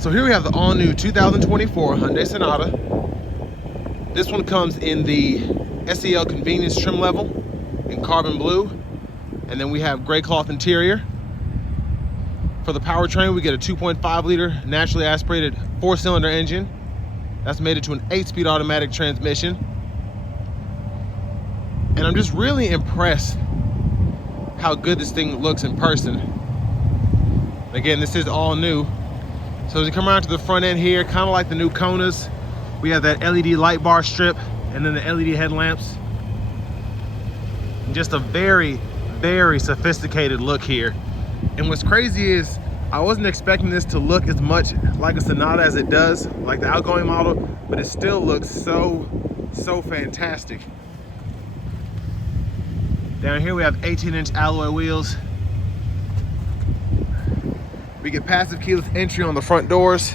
So here we have the all-new 2024 Hyundai Sonata. This one comes in the SEL convenience trim level in carbon blue. And then we have gray cloth interior. For the powertrain, we get a 2.5 liter naturally aspirated 4-cylinder engine. That's made it to an 8-speed automatic transmission. And I'm just really impressed how good this thing looks in person. Again, this is all new. So as you come around to the front end here, kind of like the new Konas, we have that LED light bar strip and then the LED headlamps. And just a very, very sophisticated look here. And what's crazy is I wasn't expecting this to look as much like a Sonata as it does, like the outgoing model, but it still looks so fantastic. Down here we have 18-inch alloy wheels. We get passive keyless entry on the front doors.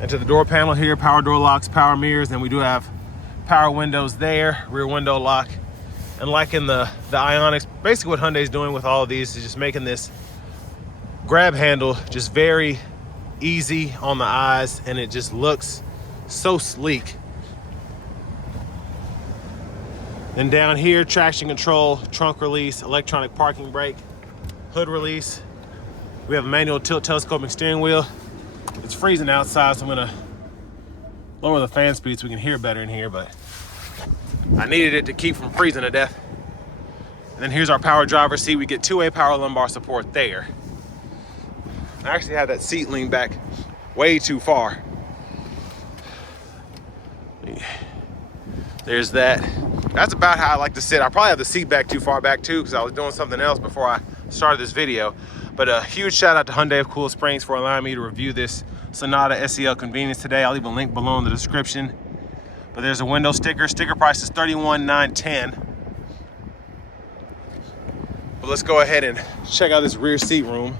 And to the door panel here, power door locks, power mirrors, and we do have power windows there, rear window lock. And like in the Ioniqs, basically what Hyundai's doing with all of these is just making this grab handle just very easy on the eyes, and it just looks so sleek. And down here, traction control, trunk release, electronic parking brake, hood release. We have a manual tilt telescoping steering wheel. It's freezing outside, so I'm gonna lower the fan speed so we can hear better in here, but I needed it to keep from freezing to death. And then here's our power driver's seat. We get two-way power lumbar support there. I actually have that seat leaned back way too far. There's that. That's about how I like to sit. I probably have the seat back too far back too, because I was doing something else before I started this video. But a huge shout out to Hyundai of Cool Springs for allowing me to review this Sonata SEL convenience today. I'll leave a link below in the description. But there's a window sticker. Sticker price is $31,910. But let's go ahead and check out this rear seat room.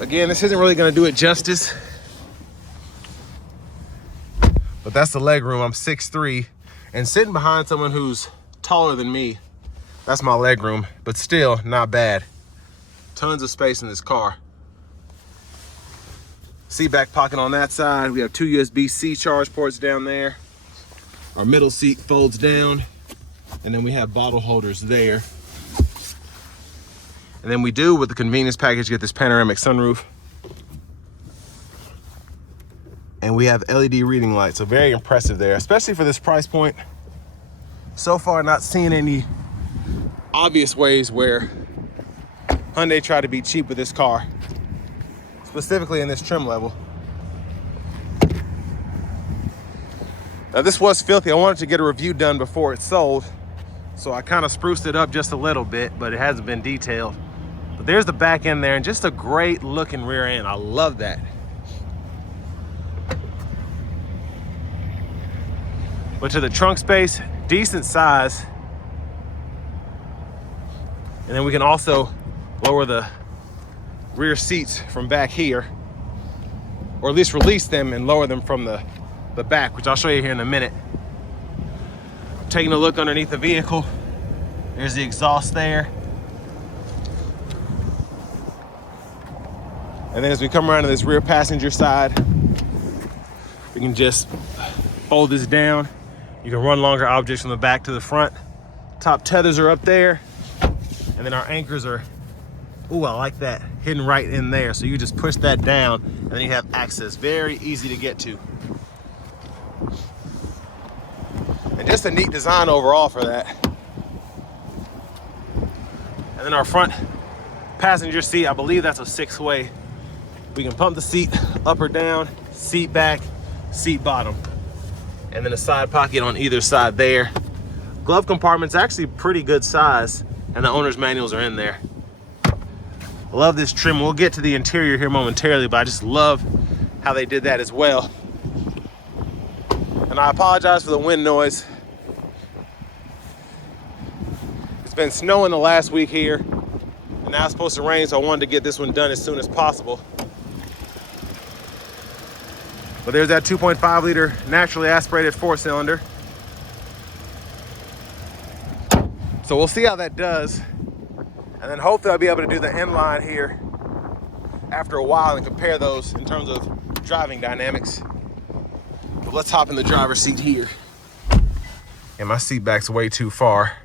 Again, this isn't really gonna do it justice, but that's the leg room. I'm 6'3", and sitting behind someone who's taller than me, that's my leg room, but still not bad. Tons of space in this car. Seat back pocket on that side. We have two USB-C charge ports down there. Our middle seat folds down, and then we have bottle holders there. And then we do, with the convenience package, get this panoramic sunroof. And we have LED reading lights, so very impressive there, especially for this price point. So far, not seeing any obvious ways where Hyundai tried to be cheap with this car, specifically in this trim level. Now this was filthy. I wanted to get a review done before it sold, so I kind of spruced it up just a little bit, but it hasn't been detailed. But there's the back end there, and just a great looking rear end. I love that. But to the trunk space, decent size. And then we can also lower the rear seats from back here, or at least release them and lower them from the back, which I'll show you here in a minute. Taking a look underneath the vehicle, there's the exhaust there. And then as we come around to this rear passenger side, we can just fold this down. You can run longer objects from the back to the front. Top tethers are up there. And then our anchors are, ooh, I like that, hidden right in there. So you just push that down and then you have access. Very easy to get to. And just a neat design overall for that. And then our front passenger seat, I believe that's a 6-way. We can pump the seat up or down, seat back, seat bottom. And then a side pocket on either side there. Glove compartment's actually pretty good size, and the owner's manuals are in there. I love this trim. We'll get to the interior here momentarily, but I just love how they did that as well. And I apologize for the wind noise. It's been snowing the last week here, and now it's supposed to rain, so I wanted to get this one done as soon as possible. But there's that 2.5 liter naturally aspirated 4-cylinder. So we'll see how that does. And And then hopefully I'll be able to do the inline here after a while and compare those in terms of driving dynamics. But let's hop in the driver's seat here. And my seat back's way too far.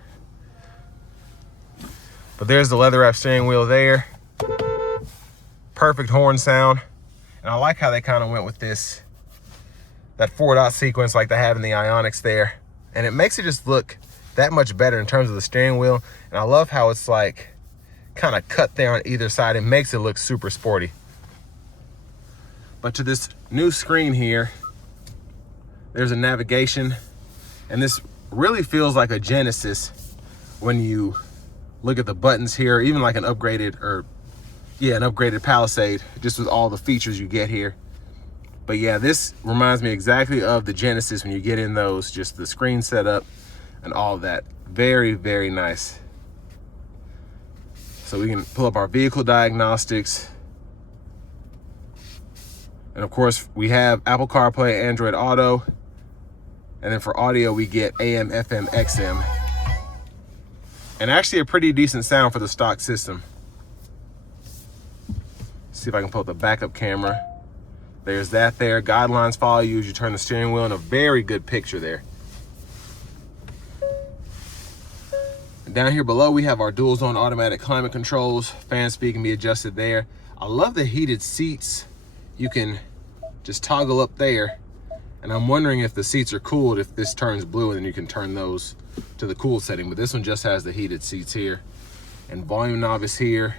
But there's the leather wrap steering wheel there. Perfect horn sound. And I like how they kind of went with this, that 4-dot sequence like they have in the Ioniqs there. And it makes it just look that much better in terms of the steering wheel. And I love how it's like kind of cut there on either side. It makes it look super sporty. But to this new screen here, there's a navigation. And this really feels like a Genesis when you look at the buttons here, even like an upgraded Palisade, just with all the features you get here. But yeah, this reminds me exactly of the Genesis when you get in those, just the screen setup and all of that. Very, very nice. So we can pull up our vehicle diagnostics. And of course, we have Apple CarPlay, Android Auto. And then for audio, we get AM, FM, XM. And actually a pretty decent sound for the stock system. See if I can pull up the backup camera. There's that there. Guidelines follow you as you turn the steering wheel, and a very good picture there. And down here below, we have our dual zone automatic climate controls. Fan speed can be adjusted there. I love the heated seats. You can just toggle up there. And I'm wondering if the seats are cooled, if this turns blue, and then you can turn those to the cool setting. But this one just has the heated seats here. And volume knob is here.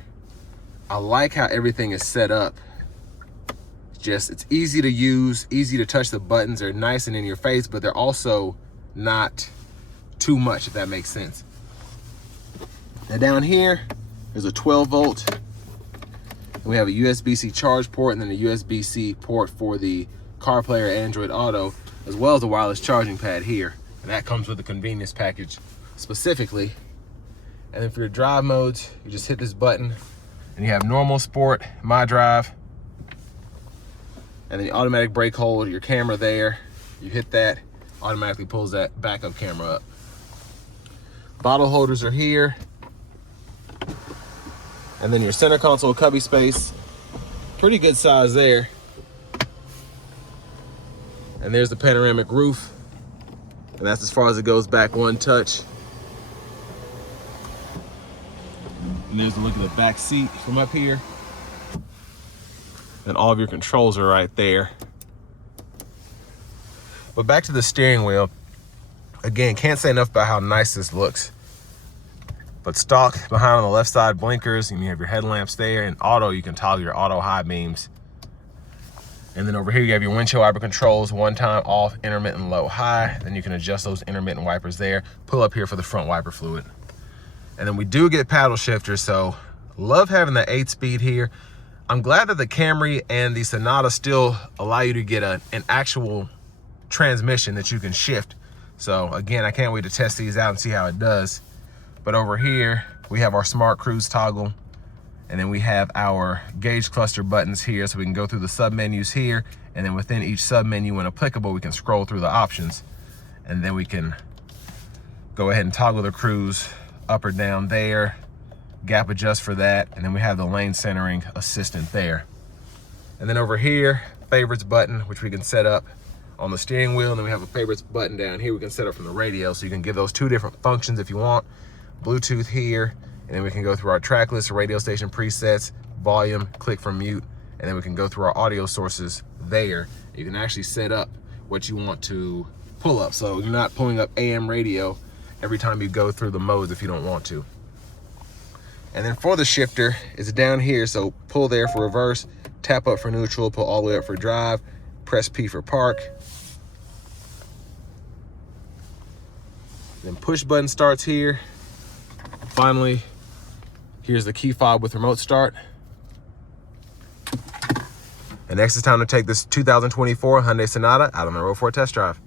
I like how everything is set up. It's easy to use, easy to touch. The buttons are nice and in your face, but they're also not too much, if that makes sense. Now down here, there's a 12 volt. And we have a USB-C charge port and then a USB-C port for the CarPlay or Android Auto, as well as a wireless charging pad here. And that comes with the convenience package specifically. And then for your drive modes, you just hit this button and you have normal, sport, my drive. And then the automatic brake hold, your camera there. You hit that, automatically pulls that backup camera up. Bottle holders are here. And then your center console cubby space, pretty good size there. And there's the panoramic roof. And that's as far as it goes back one touch. And there's a look at the back seat from up here. And all of your controls are right there. But back to the steering wheel. Again, can't say enough about how nice this looks. But stock behind on the left side, blinkers, and you have your headlamps there. And auto, you can toggle your auto high beams. And then over here, you have your windshield wiper controls, one time off, intermittent low, high. Then you can adjust those intermittent wipers there. Pull up here for the front wiper fluid. And then we do get paddle shifters, so love having the 8-speed here. I'm glad that the Camry and the Sonata still allow you to get an actual transmission that you can shift. So again, I can't wait to test these out and see how it does. But over here, we have our smart cruise toggle. And then we have our gauge cluster buttons here, so we can go through the sub menus here. And then within each sub menu, when applicable, we can scroll through the options. And then we can go ahead and toggle the cruise up or down there, gap adjust for that. And then we have the lane centering assistant there. And then over here, favorites button, which we can set up on the steering wheel. And then we have a favorites button down here we can set up from the radio. So you can give those two different functions if you want. Bluetooth here. And then we can go through our track list, radio station presets, volume, click from mute, and then we can go through our audio sources there. You can actually set up what you want to pull up. So you're not pulling up AM radio every time you go through the modes if you don't want to. And then for the shifter, it's down here. So pull there for reverse, tap up for neutral, pull all the way up for drive, press P for park. Then push button starts here. Finally, here's the key fob with remote start. And next it's time to take this 2024 Hyundai Sonata out on the road for a test drive.